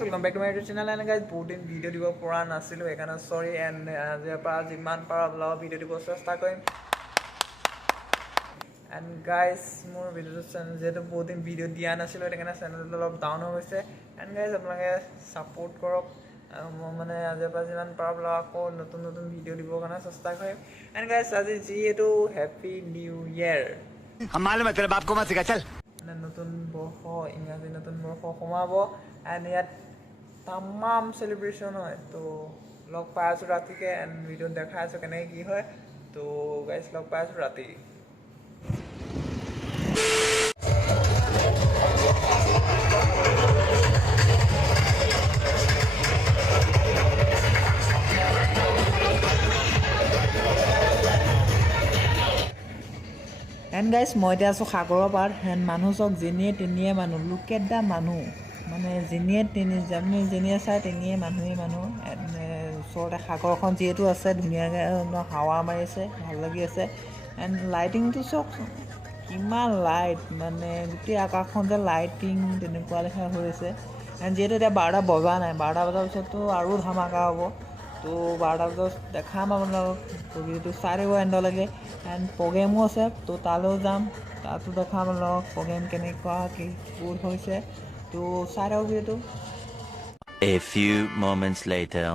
Welcome back to my YouTube channel and guys বহুত দিন ভিডিও দিব পৰা নাছিলো এখানে সৰি এন্ড আজিৰ পৰা যিমান পাৰা ব্লগ ভিডিও দিব চেষ্টা কৰিম এন্ড গাইস মোৰ ভিডিওটো চেনেল যেটো বহুত দিন ভিডিও দিয়া নাছিলো এখানে চেনেলটো অলপ ডাউন হৈ গৈছে এন্ড গাইস আপোনালোকে সাপোৰ্ট কৰক মই মানে আজিৰ পৰা যিমান পাৰা ব্লগ আকৌ নতুন নতুন ভিডিও দিব কাৰণে চেষ্টা কৰিম এন্ড গাইস আজি যিহেতু হ্যাপি নিউ ইয়াৰ हम मालूम है तेरे बाप को मत सिखा चल নতুন বৰ্ষ ইংৰাজী নতুন বৰ্ষ সোমাব এন্ড ইয়াত तमाम सेलिब्रेशन है तो लग पाए राति के एंड वीडियो देखा कने की है तो गाइस लग पाए राति एंड गाइस मैं इतना आसो सागर पार एंड मानुह चक जेनिए तेनिए मानुह लुक एट द मानुह মানে যেনিয়ে তিনি যেনে যেনিয়ে চাই তেনিয়ে মানুহে মানুহ ওচৰতে সাগৰখন যিহেতু আছে ধুনীয়াকৈ হাৱা মাৰিছে ভাল লাগি আছে এণ্ড লাইটিংটো চাওকচোন কিমান লাইট মানে গোটেই আকাশখন যে লাইটিং তেনেকুৱা লেখা হৈ আছে এণ্ড যিহেতু এতিয়া 12টা বজা নাই 12টা বজাৰ পিছততো আৰু ধামাকা হ'ব তো 12টা বজাত দেখাম আপোনালোকক ভিডিঅ'টো চাই থাকিব এণ্ডলৈকে এণ্ড প্ৰগ্ৰেমো আছে তো তালৈও যাম তাতো দেখাম আপোনালোকক প্ৰগ্ৰেম কেনেকুৱা কি ক'ত হৈছে তো सारा वीडियो तो A few moments later